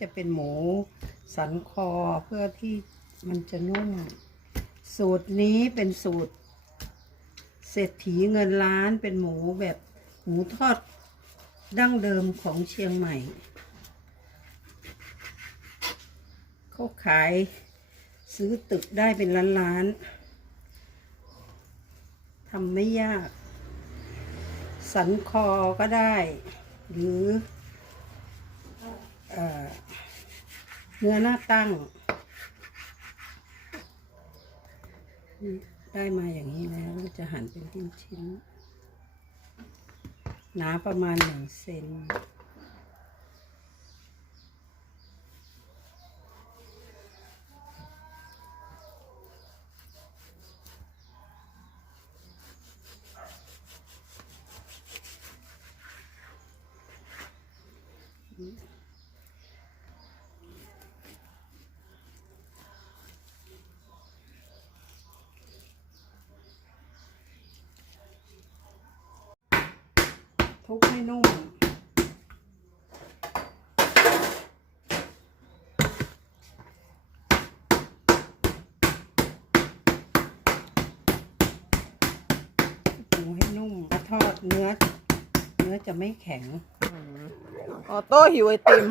จะเป็นหมูสันคอเพื่อที่มันจะนุ่ม สูตรนี้เป็นสูตร เศรษฐีเงินล้านเป็นหมูแบบหมูทอดดั้งเดิมของเชียงใหม่ เขาขายซื้อตึกได้เป็นล้านล้านๆทำไม่ยาก สันคอก็ได้ หรือเอ่อ เนื้อหน้าตั้ง ได้มาอย่างนี้แล้วจะหั่นเป็นชิ้นชิ้นๆหนาประมาณหนึ่งเซน ทุบให้นุ่ม หมูให้นุ่มแล้วทอดเนื้อ เนื้อจะไม่แข็ง ออโต้หิวไอติม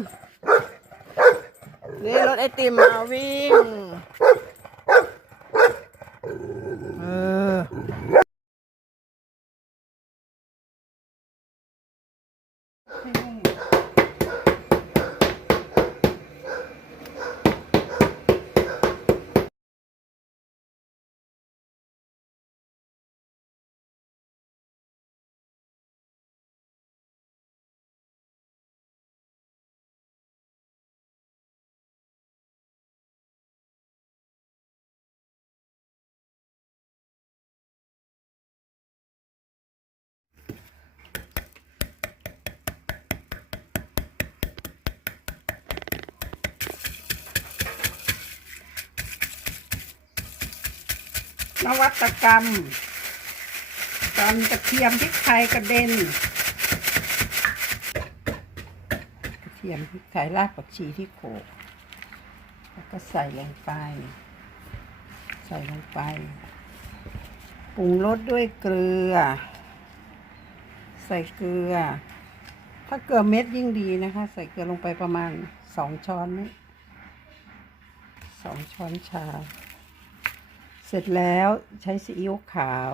นี่รถไอติมมาวิ่ง นวัตกรรมตอนกระเทียมพริกไทยกระเด็นกระเทียมพริกไทยรากผักชีที่โขลกแล้วก็ใส่ลงไป ใส่ลงไปปรุงรสด้วยเกลือ ใส่เกลือ ถ้าเกลือเม็ดยิ่งดีนะคะ ใส่เกลือลงไปประมาณสองช้อนนี้สองช้อนชา เสร็จแล้วใช้ซีอิ๊วขาว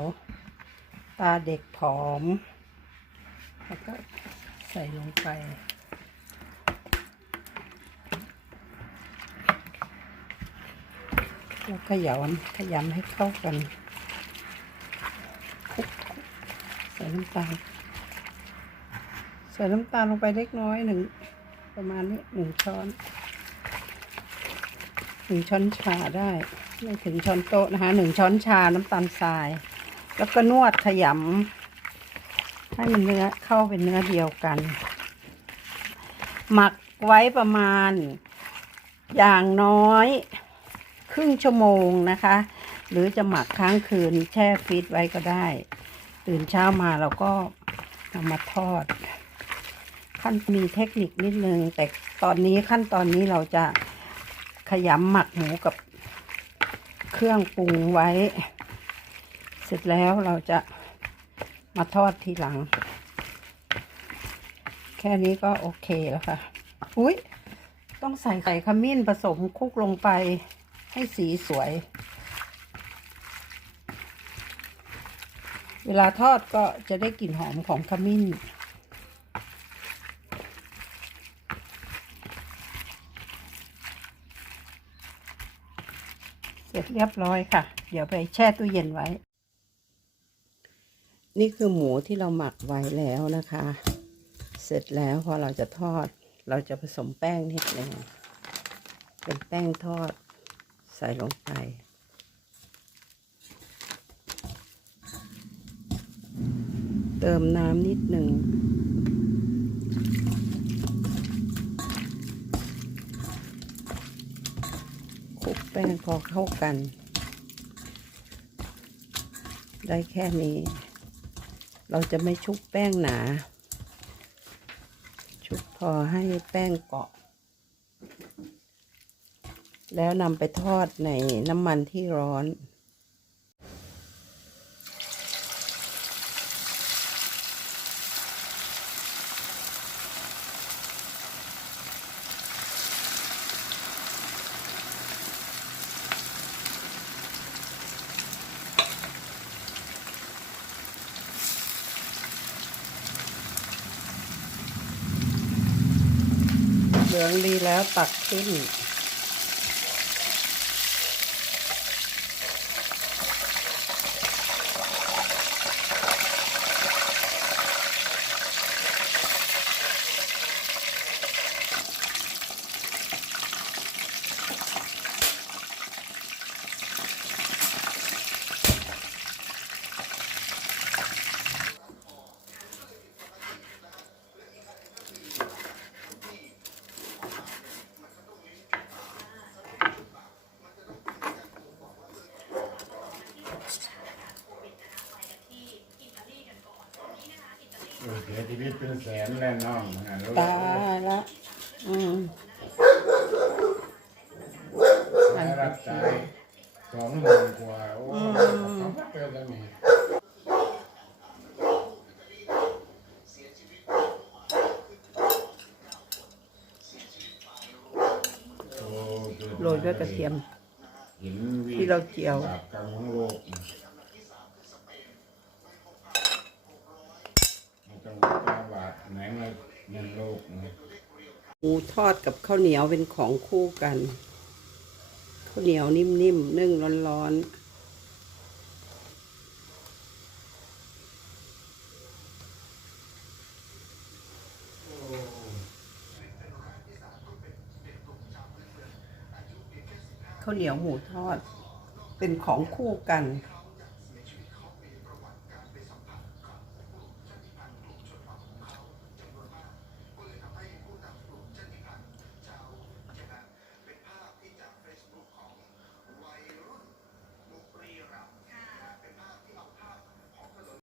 ตาเด็กผอม แล้วก็ใส่ลงไป แล้วขยำขยำให้เข้ากันคลุกใส่น้ำตาล ใส่น้ำตาลลงไปเล็กน้อยหนึ่ง ประมาณนี้หนึ่งช้อนหนึ่งช้อนชาได้ ไม่ถึงช้อนโต๊ะนะคะหนึ่งช้อนชาน้ำตาลทราย แล้วก็นวดขยำให้มันเนื้อเข้าเป็นเนื้อเดียวกัน หมักไว้ประมาณอย่างน้อย ครึ่งชั่วโมงนะคะ หรือจะหมักค้างคืนแช่ฟรีซไว้ก็ได้ ตื่นเช้ามาเราก็นำมาทอด ขั้นมีเทคนิคนิดนึง แต่ตอนนี้ขั้นตอนนี้เราจะขยำหมักหมูกับ เครื่องปรุงไว้ เสร็จแล้วเราจะมาทอดทีหลัง แค่นี้ก็โอเคแล้วค่ะ อุ้ยต้องใส่ไข่ขมิ้นผสมคลุกลงไปให้สีสวย เวลาทอดก็จะได้กลิ่นหอมของขมิ้น เสร็ จเรียบร้อยค่ะ เดี๋ยวไปแช่ตู้เย็นไว้ นี่คือหมูที่เราหมักไว้แล้วนะคะ เสร็จแล้วพอเราจะทอด เราจะผสมแป้งนิดนึงเป็นแป้งทอดใส่ลงไปเติมน้ำนิดหนึ่ง คลุกแป้งพอเข้ากัน ได้แค่นี้ เราจะไม่ชุบแป้งหนา ชุบพอให้แป้งเกาะ แล้วนำไปทอดในน้ำมันที่ร้อน องดีแล้วตักขึ้น เสียชีวิตเป็นแสนแล้วน้องนะลูกตายละ อืมได้รับสายสองหมื่นกว่าโอ้เขาไม่เป็นแล้วนี่โอ้โรยด้วยกระเทียม หินวีที่เราเจียว บาปกรรมของโลกมันต้องตาบาดแหนงลยเงินโลกนะหมูทอดกับข้าวเหนียวเป็นของคู่กัน ข้าวเหนียวนิ่มๆนึ่งร้อนๆข้าวเหนียวหมูทอด เป็นของคู่กัน